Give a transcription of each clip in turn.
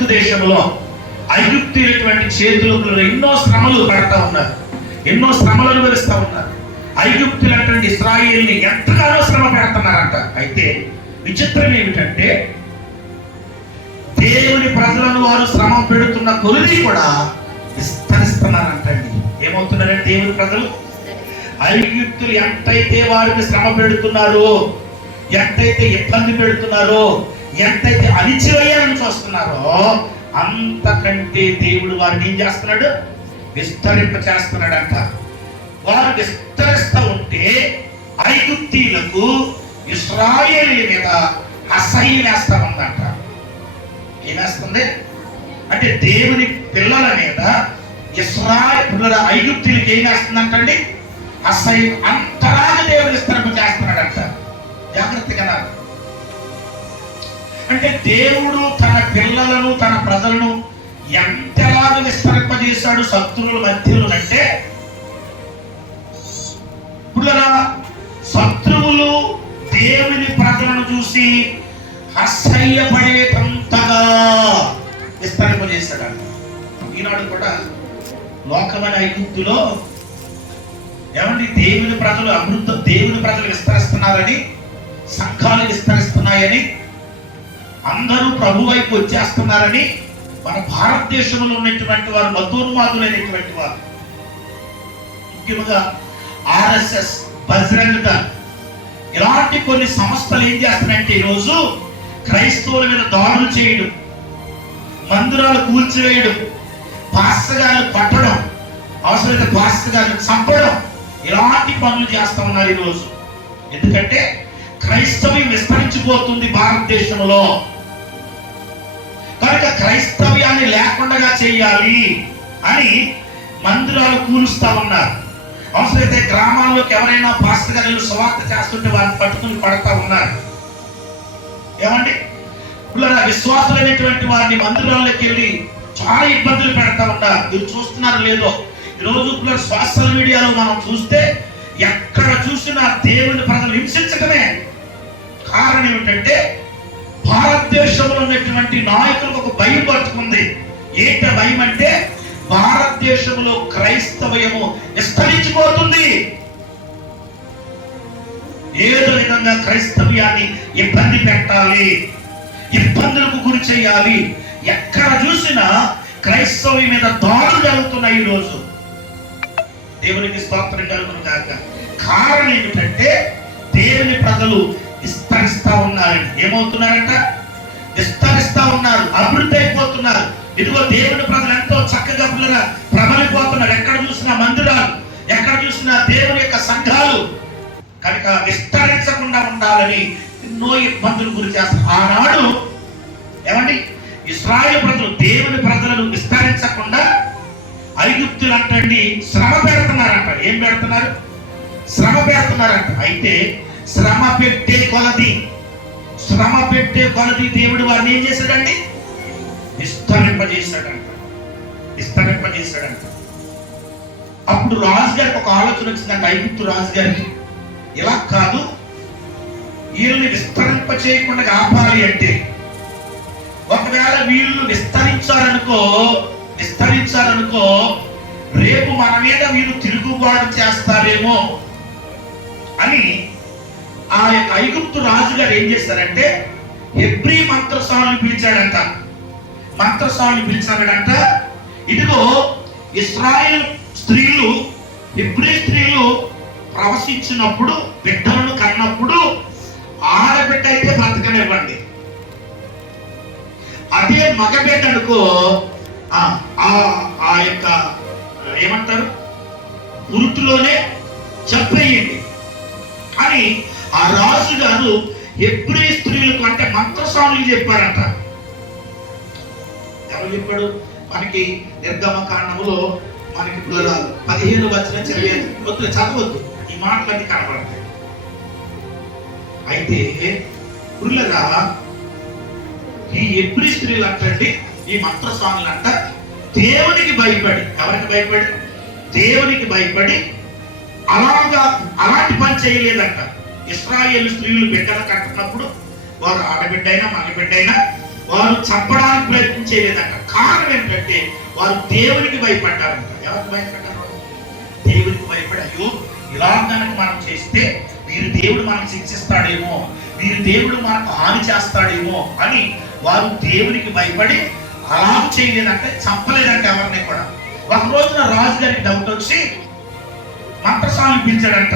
ఐగుప్తు దేశంలో ఐగుప్తులటువంటి చేతులకు ఎన్నో శ్రమలు పడతా ఉన్నారు. ఎన్నో శ్రమలు అనుభవిస్తూ ఉన్నారు. ఐగుప్తులటువంటి ఇస్రాయిల్ని ఎంతగానో శ్రమ పెడుతున్నారంట. అయితే విచిత్రం ఏమిటంటే దేవుని ప్రజలను వారు శ్రమ పెడుతున్న కొలిది కూడా విస్తరిస్తున్నారంటండి. ఏమవుతున్నారంటే దేవుని ప్రజలు? ఐగుప్తులు ఎంతైతే వారికి శ్రమ పెడుతున్నారో ఎంతైతే ఇబ్బంది పెడుతున్నారో ఎంతైతే అణిచివేయాలని చూస్తున్నారో అంతకంటే దేవుడు వారిని ఏం చేస్తున్నాడు? విస్తరింప చేస్తున్నాడంట వారు విస్తరిస్తూ ఉంటే ఐగుప్తీలకు ఇస్రాయేలీ మీద అసహ్యం వేస్తా ఉందంట. ఏమేస్తుంది అంటే దేవుని పిల్లల మీద ఇస్రాయల్ ఐగుప్తులకి ఏం వేస్తుందంటండి? అసహ్యం అంతరాగా దేవుని విస్తరింప చేస్తున్నాడంట జాగ్రత్తగా నాకు అంటే దేవుడు తన పిల్లలను తన ప్రజలను ఎంతలాగా విస్తరింపజేశాడు శత్రువుల మధ్యలో అంటే పుల్లరా శత్రువులు దేవుని ప్రజలను చూసి అసహ్యపడేటంతగా విస్తరింపజేశాడు. ఈనాడు కూడా లోకమైన ఐగుప్తులో ఏమండి? దేవుని ప్రజలు అభివృద్ధి దేవుని ప్రజలు విస్తరిస్తున్నారని సంఘాలు విస్తరిస్తున్నాయని అందరూ ప్రభు వైపు వచ్చేస్తున్నారని మన భారతదేశంలో ఉన్నటువంటి వారు మతోన్మాదులైనటువంటి వారు. ముఖ్యంగా ఆర్ఎస్ఎస్ బజరంగ ఇలాంటి కొన్ని సంస్థలు ఏం చేస్తున్నాయంటే ఈరోజు క్రైస్తవుల మీద దాడులు చేయడం మందిరాలు కూల్చివేయడం పాస్టగాళ్ళు పట్టడం అవసరమైతే పాస్టగాళ్ళు చంపడం ఇలాంటి పనులు చేస్తా ఉన్నారు ఈరోజు. ఎందుకంటే క్రైస్తవ్యం విస్తరించిపోతుంది భారతదేశంలో. కనుక క్రైస్తవ్యాన్ని లేకుండా చేయాలి అని మందిరాలు కూలుస్తా ఉన్నారు. అవసరమైతే గ్రామాల్లోకి ఎవరైనా పాస్టర్ గారు సువార్త చేస్తుంటే వారిని పట్టుకుని పడతా ఉన్నారు. ఏమండి? ఇప్పుడు విశ్వాసులైనటువంటి వారిని మందిరాల్లోకి వెళ్ళి చాలా ఇబ్బందులు పెడతా ఉన్నారు. మీరు చూస్తున్నారు లేదో? ఈరోజు సోషల్ మీడియాలో మనం చూస్తే ఎక్కడ చూసినా దేవుని ప్రజలు హింసించ కారణం ఏమిటంటే భారతదేశంలో ఉన్నటువంటి నాయకులకు ఒక భయం పడుతుంది ఏంట భయం అంటే భారతదేశంలో క్రైస్తవయము విస్తరించిపోతుంది. ఏదో విధంగా క్రైస్తవ్యాన్ని ఇబ్బంది పెట్టాలి ఇబ్బందులకు గురి చేయాలి. ఎక్కడ చూసినా క్రైస్తవ్యం మీద దాడులు జరుగుతున్నాయి ఈ రోజు. దేవునికి స్తోత్రం కలుగును కాక కారణం ఏమిటంటే దేవుని ప్రజలు విస్తరిస్తా ఉన్నారండి ఏమవుతున్నారంట? విస్తరిస్తా ఉన్నారు. అభివృద్ధి అయిపోతున్నారు. ఇదిగో దేవుని ప్రజలు ఎంతో చక్కగా పిల్లల ప్రబలిపోతున్నారు ఎక్కడ చూసినా మందిరాలు ఎక్కడ చూసినా దేవుని యొక్క సంఘాలు. కనుక విస్తరించకుండా ఉండాలని ఎన్నో ఇబ్బందులు గురి చేస్తారు ఆనాడు ఏమండి? ఇస్రాయల్ ప్రజలు దేవుని ప్రజలను విస్తరించకుండా ఐగుప్తులు అంటండి శ్రమ పెడుతున్నారంట. ఏం పెడుతున్నారు? శ్రమ పెడుతున్నారంట. అయితే శ్రమ పెట్టే కొలది. శ్రమ పెట్టే కొలది దేవుడు వారిని ఏం చేశాడండి? విస్తరింపజేశాడంట. విస్తరింపజేశాడంట. అప్పుడు రాజుగారికి ఒక ఆలోచన వచ్చిందంట ఐగుప్తు రాజుగారికి. ఇలా కాదు వీళ్ళని విస్తరింప చేయకుండా ఆపాలి అంటే ఒకవేళ వీళ్ళు విస్తరించారనుకో విస్తరించారనుకో రేపు మన మీద వీళ్ళు తిరుగుబాటు చేస్తారేమో అని ఆ యొక్క ఐగుప్తు రాజు గారు ఏం చేశారంటే హెబ్రీ మంత్రస్వామిని పిలిచాడంట. మంత్రస్వామిని పిలిచాడంట. ఇదిగో ఇస్రాయిల్ స్త్రీలు హెబ్రీ స్త్రీలు ప్రవశించినప్పుడు బిడ్డలను కన్నప్పుడు ఆడబిడ్డ అయితే బ్రతకనివ్వండి. అదే మగబిడ్డ అనుకో ఆ యొక్క ఏమంటారు? గురుతులోనే చెప్పేయండి అని ఆ రాజు గారు ఎప్పుడే స్త్రీలకు అంటే మంత్రస్వాములు చెప్పారట. ఎవరు చెప్పాడు? మనకి నిర్గమ కాండములో మనకి ఇప్పుడు పదిహేను వచ్చిన చదివేది చదవద్దు. ఈ మాటలన్నీ కనబడతాయి. అయితే పుల్లగా ఈ ఎప్పుడు స్త్రీలు అంటండి ఈ మంత్రస్వాములు అంట దేవునికి భయపడి. ఎవరికి భయపడి? దేవునికి భయపడి. అలాగా అలాంటి పని చేయలేదంట. ఇస్రాయేల్ స్త్రీలు బిడ్డలు కట్టినప్పుడు వారు ఆడబిడ్డ అయినా మగబిడ్డ అయినా వారు చంపడానికి ప్రయత్నించే విధంగా కారణం ఏంటంటే వారు దేవునికి భయపడ్డారంట. ఎవరికి భయపడ్డారు దేవునికి భయపడి అయ్యో ఇలా కనుక మనం చేస్తే వీరు దేవుడు మనకు శిక్షిస్తాడేమో వీరు దేవుడు మనకు హాని చేస్తాడేమో అని వారు దేవునికి భయపడి అలా చేయలేదంటే చంపలేదంటే ఎవరిని కూడా. ఒక రోజున రాజు గారికి డౌట్ వచ్చి మంత్రసాలు పిలిచాడంట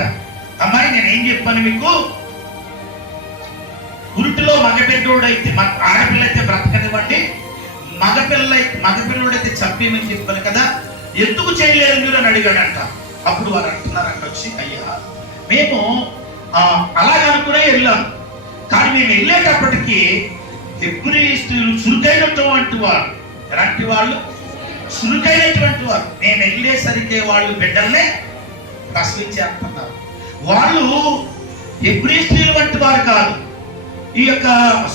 అమ్మాయి నేను ఏం చెప్పాను మీకు? గురుటిలో మగబిడ్డోడైతే అయితే ఆడపిల్ల అయితే బ్రతకనివ్వండి. మగపిల్ల మగపిల్లడైతే చంపేమని చెప్పాను కదా ఎందుకు చేయలేరు మీరు అని అడిగాడంట. అప్పుడు వారు అంటున్నారంట వచ్చి అయ్యా మేము అలాగే అనుకునే వెళ్ళాం. కానీ మేము వెళ్ళేటప్పటికి ఎప్పుడు స్త్రీలు చురుకైనటువంటి వారు. ఎలాంటి వాళ్ళు? చురుకైనటువంటి వారు. నేను వెళ్ళేసరికి వాళ్ళు బిడ్డల్నే ప్రసవించేస్తున్నారు వాళ్ళు ఎబ్రి స్త్రీల వంటి వారు కాదు. ఈ యొక్క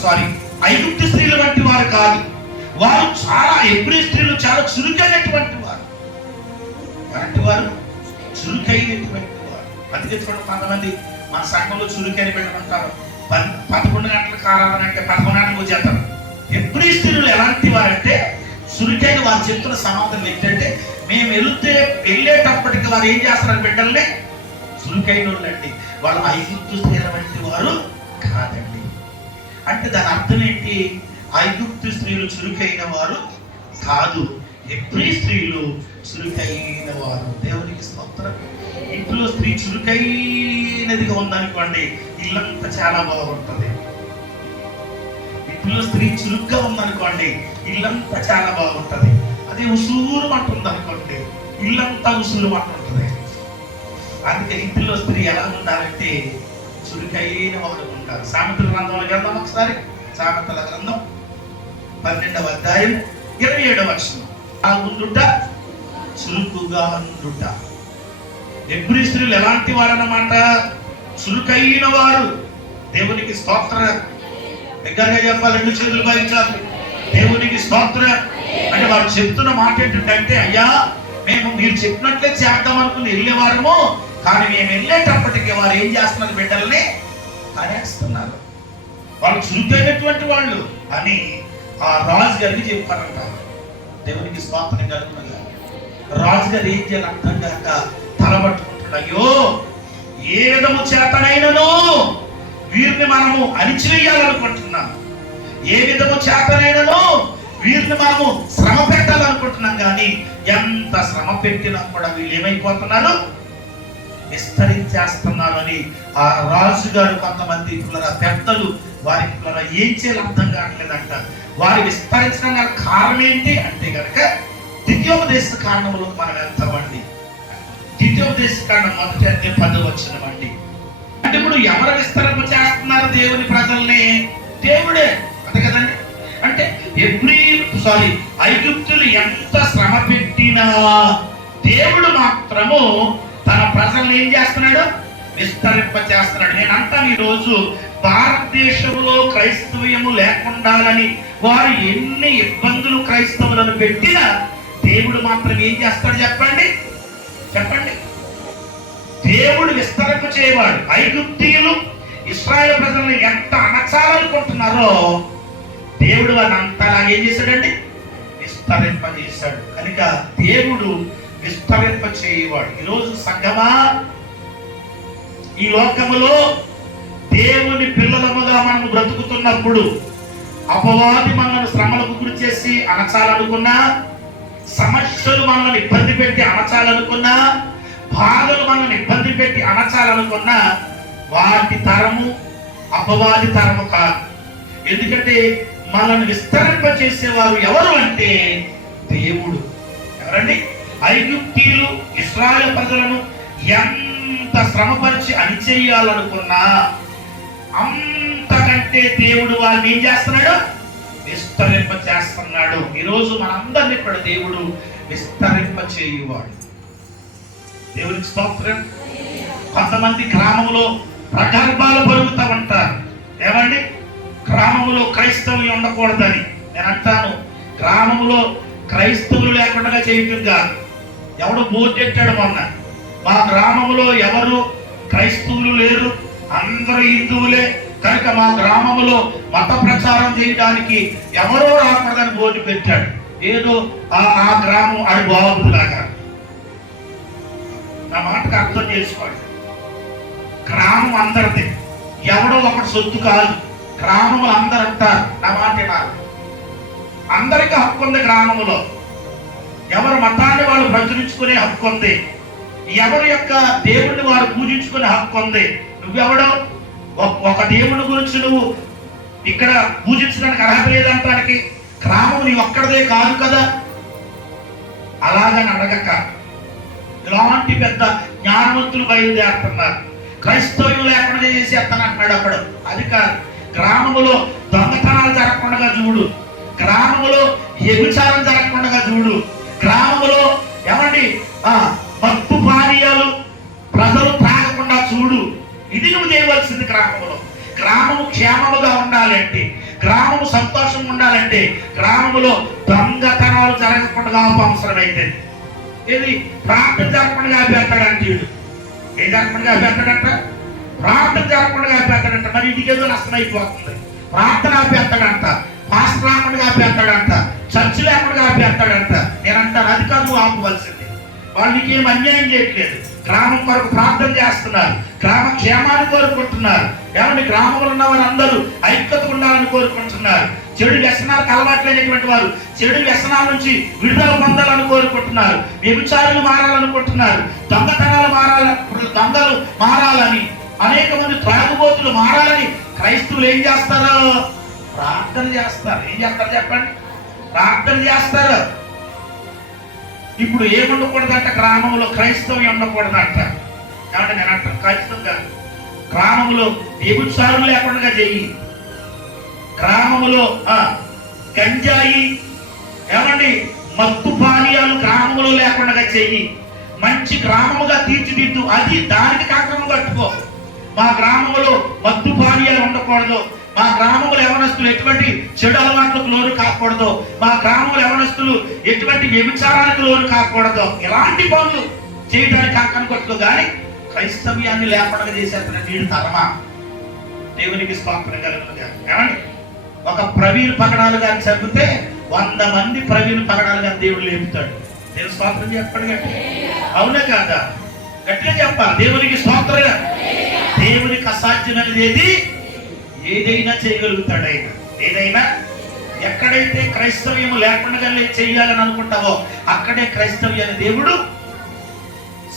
సారీ ఐగుప్తి స్త్రీల వంటి వారు కాదు. వారు చాలా ఎబ్రి స్త్రీలు చాలా చురుకైనటువంటి వారు. ఎలాంటి వారు? చురుకైనటువంటి వారు. అందుకే చూడండి కొంతమంది మన సంఘంలో చురుకైన పెట్టమంటారు పన్- పదకొండు గంటల కాలాలని అంటే పదకొండు గంటలకు చేస్తారు. ఎబ్రి స్త్రీలు ఎలాంటి వారంటే చురుకైన వారు చెప్తున్న సమాధానం ఏంటంటే మేము వెళితే వెళ్ళేటప్పటికి వారు ఏం చేస్తారు? బిడ్డల్ని చురుకైన వాళ్ళండి వాళ్ళు ఐగుప్తు స్త్రీల వంటి వారు కాదండి. అంటే దాని అర్థం ఏంటి? ఐగుప్తు స్త్రీలు చురుకైన వారు కాదు. ఎప్రి స్త్రీలు చురుకైన వారు. దేవునికి స్తోత్రం. ఇంట్లో స్త్రీ చురుకైనదిగా ఉందనుకోండి ఇల్లంతా చాలా బాగుంటుంది. ఇంట్లో స్త్రీ చురుగ్గా ఉందనుకోండి ఇల్లంతా చాలా బాగుంటది. అదే ఉసూరు అంటుంది అనుకోండి ఇల్లంతా ఉసూరు అంటుంటది అందుకే ఇంటిలో స్త్రీ ఎలా ఉండాలంటే చురుకైన వారు ఉంటారు. సామెతల గ్రంథంలో వెళ్దాం ఒకసారి. సామెతల గ్రంథం పన్నెండవ అధ్యాయం ఇరవై ఏడవ వర్షం ఆ ఉండుట? చురుకుగా ఉండుట. ఎప్పుడు స్త్రీలు ఎలాంటి వారన్నమాట? చురుకైన వారు. దేవునికి స్తోత్ర. దగ్గరగా చెప్పాలి రెండు చేతులు భరించాలి దేవునికి స్తోత్ర. అంటే వారు చెప్తున్న మాట ఏంటంటే అయ్యా మేము మీరు చెప్పినట్లే చేద్దాం అనుకుని వెళ్ళేవారము. కానీ మేము వెళ్ళేటప్పటికి వారు ఏం చేస్తున్నారు బిడ్డల్ని అనేస్తున్నారు వాళ్ళు చురుకైనటువంటి వాళ్ళు. అని ఆ రాజు గారికి చెప్పారంట. దేవునికి స్తోత్రం కలుగుతుంది రాజుగారు ఏం చేయాలి అర్థం కాక తలబట్టుకుంటాడు అయ్యో ఏ విధము చేతనైనను వీరిని మనము అణిచివేయాలనుకుంటున్నాం. ఏ విధము చేతనైనను వీరిని మనము శ్రమ పెట్టాలనుకుంటున్నాం కానీ ఎంత శ్రమ పెట్టినా కూడా వీళ్ళు ఏమైపోతున్నారు? విస్తరించేస్తున్నారు అని ఆ రాజు గారు కొంతమంది పిల్లల పెద్దలు వారి పిల్లల ఏం చేయాలి అర్థం కావట్లేదంట. వారు విస్తరించడానికి కారణం ఏంటి అంటే కనుక ద్వితీయోపదేశ కారణంలో మనం వెళ్తామండి ద్వితీయోపదేశ కారణం మొదటి అంటే పదవి వచ్చినవండి అంటే ఇప్పుడు ఎవరు విస్తరింప చేస్తున్నారు దేవుని ప్రజల్ని? దేవుడే. అంతే కదండి? అంటే ఎవ్రీ సారీ ఐగుప్తులు ఎంత శ్రమ పెట్టినా దేవుడు మాత్రము తన ప్రజల్ని ఏం చేస్తున్నాడు? విస్తరింప చేస్తున్నాడు నేను ఈరోజు ఈ రోజు భారతదేశంలో క్రైస్తవ్యము లేకుండాలని వారు ఎన్ని ఇబ్బందులు క్రైస్తవులను పెట్టినా దేవుడు మాత్రం ఏం చేస్తాడు చెప్పండి? చెప్పండి. దేవుడు విస్తరింప చేయవాడు. ఐగుప్తీయులు ఇస్రాయల్ ప్రజలను ఎంత అనచాలనుకుంటున్నారో దేవుడు వారిని అంతలాగేం ఏం చేశాడండి? విస్తరింప చేశాడు కనుక దేవుడు విస్తరింప చేయవాడు ఈరోజు సంగమా ఈ లోకములో దేవుని పిల్లలముగా మనం బ్రతుకుతున్నప్పుడు అపవాది మనల్ని శ్రమలకు గురి చేసి అణచాలనుకున్నా సమస్యలు మనల్ని ఇబ్బంది పెట్టి అణచాలనుకున్నా బాధలు మనల్ని ఇబ్బంది పెట్టి అణచాలనుకున్నా వాటి తరము అపవాది తరము కాదు. ఎందుకంటే మనల్ని విస్తరింప చేసేవారు ఎవరు అంటే దేవుడు. ఎవరండి? ఐగుప్తీయులు ఇస్రాయల్ ప్రజలను ఎంత శ్రమపరిచి అణిచేయాలనుకున్నా అంతకంటే దేవుడు వాళ్ళని ఏం చేస్తున్నాడు? విస్తరింప చేస్తున్నాడు ఈరోజు మనందరినీ కూడా దేవుడు విస్తరింప చేయువాడు దేవునికి స్తోత్రం. కొంతమంది గ్రామంలో ప్రగర్భాలు పలుకుతా ఉంటారు. ఏమండి? గ్రామంలో క్రైస్తవులు ఉండకూడదని. నేను అంటాను గ్రామంలో క్రైస్తవులు లేకుండా చేయటం కాదు. ఎవడు బోర్డెట్టాడు మొన్న? మా గ్రామంలో ఎవరు క్రైస్తవులు లేరు అందరూ హిందువులే. కనుక మా గ్రామంలో మత ప్రచారం చేయడానికి ఎవరో రాకూడదని బోర్డు పెట్టాడు. ఏదో ఆ ఆ గ్రామం అది బాగుందిలాగా నా మాటకు అర్థం చేసుకోండి. గ్రామం అందరిది. ఎవడో ఒకటి సొత్తు కాదు. గ్రామం అందరంటారు. నా మాట వినాలి అందరికీ హక్కు ఉంది గ్రామంలో ఎవరి మతాన్ని వాళ్ళు ప్రచురించుకునే హక్కు ఉంది? ఎవరి యొక్క దేవుణ్ణి వారు పూజించుకునే హక్కు ఉంది? నువ్వెవడో? ఒక- దేవుని గురించి నువ్వు ఇక్కడ పూజించడానికి అర్హత లేదంటానికి క్రామం నీ ఒక్కడదే కాదు కదా? అలాగని అడగక ఇలాంటి పెద్ద జ్ఞానవంతులు బయలుదేరుతున్నారు. క్రైస్తవ్యం లేకుండా చేసేస్తాను అంటున్నాడు అక్కడ. అది కాదు. గ్రామములో దొంగతనాలు జరగకుండా చూడు. గ్రామములో వ్యభిచారం జరగకుండా చూడు. గ్రామంలో ఏమండి ఆ మత్తు పానీయాలు ప్రజలు తాగకుండా చూడు. ఇది నువ్వు చేయవలసింది గ్రామంలో. గ్రామము క్షేమముగా ఉండాలంటే గ్రామము సంతోషంగా ఉండాలంటే గ్రామంలో దొంగతనాలు జరగకుండా అవసరమైతే. ఇది ప్రార్థన జరగకుండా ఆపేస్తాడంట వీడు. ఏం జరగకుండా ఆపేస్తాడంట? ప్రార్థన జరగకుండా ఆపేస్తాడంట. మరి ఇంటికేదో నష్టమైపోతుంది నష్టం అయిపోతుంది. ప్రార్థన ఆపేస్తాడంట. పాస్టర్ లేకుండా ఆపేస్తాడంట చర్చ్ లేకుండా ఆపేస్తాడంట నేనంటాను అది కాదు ఆపవలసింది. వాళ్ళు నీకేం అన్యాయం చేయట్లేదు. గ్రామం కొరకు ప్రార్థన చేస్తున్నారు. గ్రామ క్షేమాన్ని కోరుకుంటున్నారు. ఏమంటే గ్రామంలో ఉన్న వారందరూ ఐక్యత ఉండాలని కోరుకుంటున్నారు. చెడు వ్యసనాలకు అలవాట్లైనటువంటి వారు చెడు వ్యసనాల నుంచి విడుదల పొందాలని కోరుకుంటున్నారు. వ్యభిచారులు మారాలనుకుంటున్నారు. దొంగతనాలు మారాల దొంగలు మారాలని అనేక మంది త్రాగుబోతులు మారాలని క్రైస్తవులు ఏం చేస్తారో ప్రార్థన చేస్తారు ఏం చేస్తారు చెప్పండి? ప్రార్థన చేస్తారు. ఇప్పుడు ఏముండకూడదంట? గ్రామంలో క్రైస్తవం ఉండకూడదంట. కాబట్టి నేను అంటాను ఖచ్చితంగా గ్రామంలో దేవుత్సారం లేకుండా చెయ్యి. గ్రామంలో గంజాయి ఏమండి? మత్తు పానీయాలు గ్రామంలో లేకుండా చెయ్యి. మంచి గ్రామముగా తీర్చిదిద్దు. అది దానికి కాకము కట్టుకో. మా గ్రామంలో మత్తు పానీయాలు ఉండకూడదు. మా గ్రామంలో యవనస్తులు ఎటువంటి చెడు అలవాట్లకు లోను కాకూడదు. మా గ్రామంలో యవనస్తులు ఎటువంటి వ్యభిచారానికి లోను కాకూడదు. ఎలాంటి పనులు చేయడానికి కాకని కానీ క్రైస్తవ్యాన్ని లేకుండా చేసేస్తున్న నీడు తరమా దేవునికి స్తోత్రం కలుగుతుంది ఏమండి? ఒక ప్రవీణ్ పగడాలు కానీ చంపితే వంద మంది ప్రవీణ్ పగడాలు కానీ దేవుడు లేపుతాడు. నేను స్వాతంత్రం చెప్పడం గట్టి అవునా కాదా? గట్టిగా చెప్పాలి. దేవునికి స్వాతంత్రం దేవునికి అసాధ్యమైనది ఏది? ఏదైనా చేయగలుగుతాడు ఆయన. ఏదైనా? ఎక్కడైతే క్రైస్తవ్యం లేకుండా చేయాలని అనుకుంటావో అక్కడే క్రైస్తవ్యాన్ని దేవుడు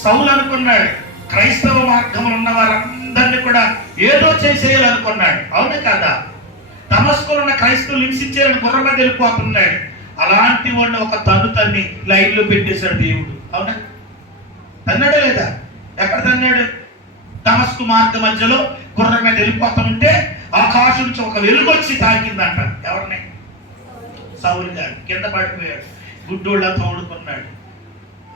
సౌలు అనుకున్నాడు. క్రైస్తవ మార్గంలో ఉన్న వారందరినీ కూడా ఏదో చేసేయాలనుకున్నాడు. అవును కదా? తమస్కులు ఉన్న క్రైస్తవులు హింసించేయాలని గుర్రగా వెళ్ళిపోతున్నాడు. అలాంటి వాడిని ఒక తను తన్ని లైన్లో పెట్టేశాడు దేవుడు. అవునా? తన్నాడు లేదా? ఎక్కడ తన్నాడు? తమస్కు మార్గ మధ్యలో గుర్రం మీద వెళ్ళిపోతుంటే ఆకాశం నుంచి ఒక వెలుగొచ్చి తాకిందంట. ఎవరిని? సౌలు గారు. కింద పడిపోయాడు. గుడ్డోళ్ళ తోడుకున్నాడు.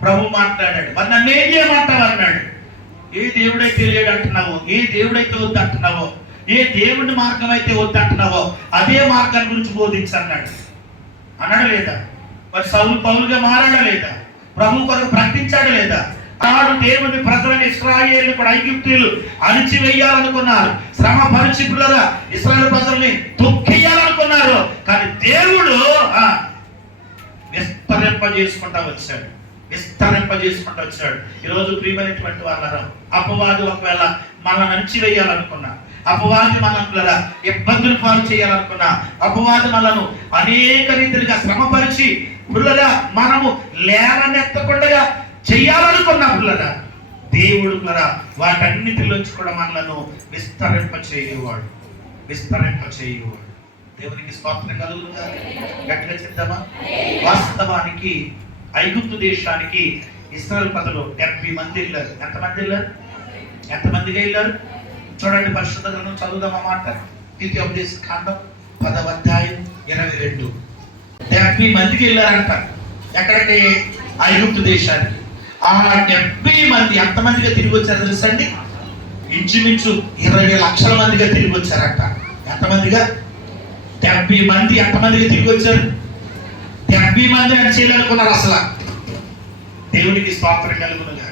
ప్రభు మాట్లాడాడు. మరి నన్ను ఏం చేయమంటావు అన్నాడు. ఏ దేవుడైతే లేడు అంటున్నావో? ఏ దేవుడైతే వద్దు అంటున్నావో? ఏ దేవుడి మార్గం అయితే వద్దు అంటున్నావో? అదే మార్గం గురించి బోధించన్నాడు. అన్నాడు లేదా? మరి సౌలు పౌలుగా మారాడా లేదా? ప్రభు కొరకు ప్రకటించాడు లేదా? తాను దేవుని ప్రజలను ఇస్రాయేల్ కూడా ఐగుప్తీయులు అణిచివేయాలనుకున్నారు. శ్రమ పరిచిపులరా ఇస్రాయల్ ప్రజల్ని తొక్కేయాలనుకున్నారు. కానీ దేవుడు విస్తరింపజేసుకుంటా చేసుకుంటా వచ్చాడు. విస్తరింపజేసుకుంటూ వచ్చాడు. ఈరోజు ప్రియమైనటువంటి వాళ్ళ అపవాది ఒకవేళ మనల్ని అణిచివేయాలనుకున్నా అపవాది మనల్ని ఇబ్బందులు పాలు చేయాలనుకున్నా అపవాది మనను అనేక రీతిలుగా శ్రమపరిచి పిల్లల మనము లేవనెత్తకుండా చేయాలనుకున్నా కదా దేవుడు కూడా వాటన్నిటిలోంచి కూడా మనలను విస్తరింప చేయువాడు. విస్తరింప చేయువాడు. దేవునికి స్తోత్రం కలుగుతుందా? గట్టిగా చెప్తామా? వాస్తవానికి ఐగుప్తు దేశానికి ఇస్రాయల్ పదలు డెబ్బై మంది వెళ్ళారు. ఎంతమంది వెళ్ళారు? ఎంతమందిగా వెళ్ళారు? చూడండి పరిశుద్ధ గ్రంథం చదువుదాం ఆ మాట. ద్వితీయోపదేశ కాండం పదవ అధ్యాయం ఇరవై రెండు. డెబ్బై మందికి వెళ్ళారంట. ఎక్కడికి? ఐగుప్తు దేశానికి. ఆ డెబ్బై మంది ఎంతమందిగా తిరిగి వచ్చారు తెలుసండి? ఇంచుమించు ఇరవై లక్షల మందిగా తిరిగి వచ్చారట ఎంతమందిగా? డెబ్బై మంది ఎంతమందిగా తిరిగి వచ్చారు డెబ్బై మంది అని చేయాలనుకున్నారు అసలు. దేవునికి స్తోత్రం కలుగునుగా.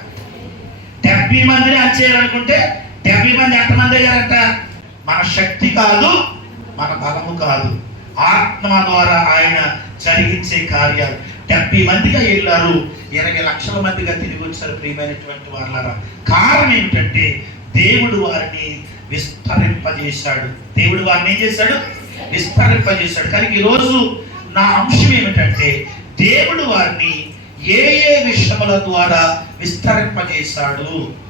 డెబ్బై మందిని అని చేయాలనుకుంటే డెబ్బై మంది ఎంతమంది అయ్యారట? మన శక్తి కాదు మన బలము కాదు. ఆత్మ ద్వారా ఆయన జరిగించే కార్యాలు. డెబ్బై మందిగా వెళ్ళారు ఇరవై లక్షల మందిగా తిరిగి వచ్చారు ప్రియమైనటువంటి వాళ్ళ కారణం ఏమిటంటే దేవుడు వారిని విస్తరింపజేశాడు. దేవుడు వారిని ఏం చేశాడు? విస్తరింపజేశాడు. కానీ ఈరోజు నా అంశం ఏమిటంటే దేవుడు వారిని ఏ ఏ విషయముల ద్వారా విస్తరింపజేశాడు?